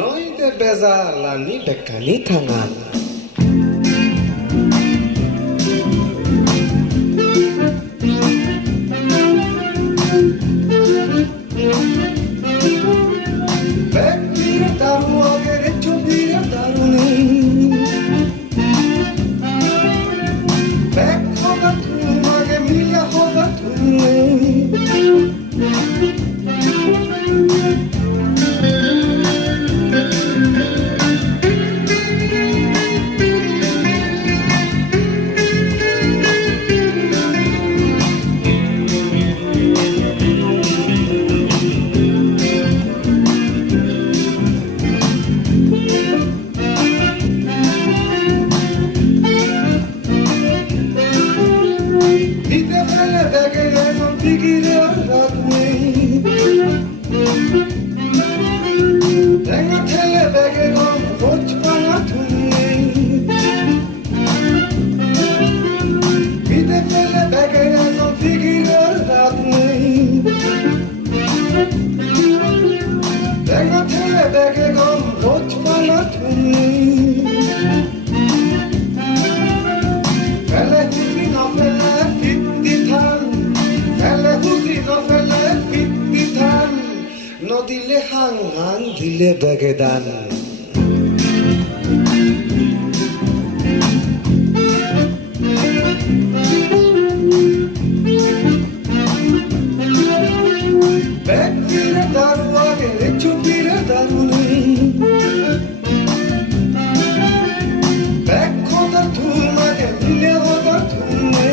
Noite beza la ni bekani tangan. Pira daru agere pira daru ni. Bek hoda tu age mila hoda tu ni. No dile hang hang dile bagedan. Bek pira daru agere pira daru ni. Bek hoda tu age mile hoda tu ni.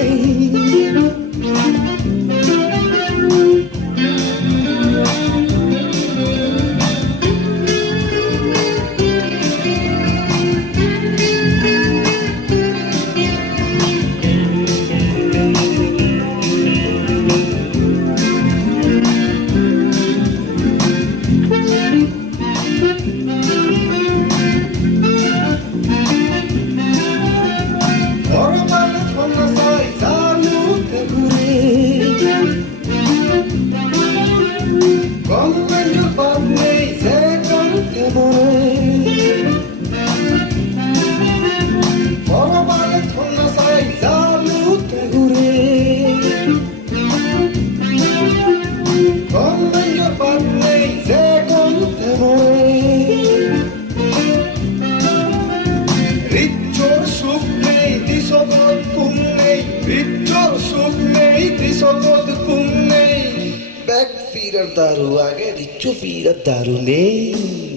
Back feeder daru age dicho feeder daru ne.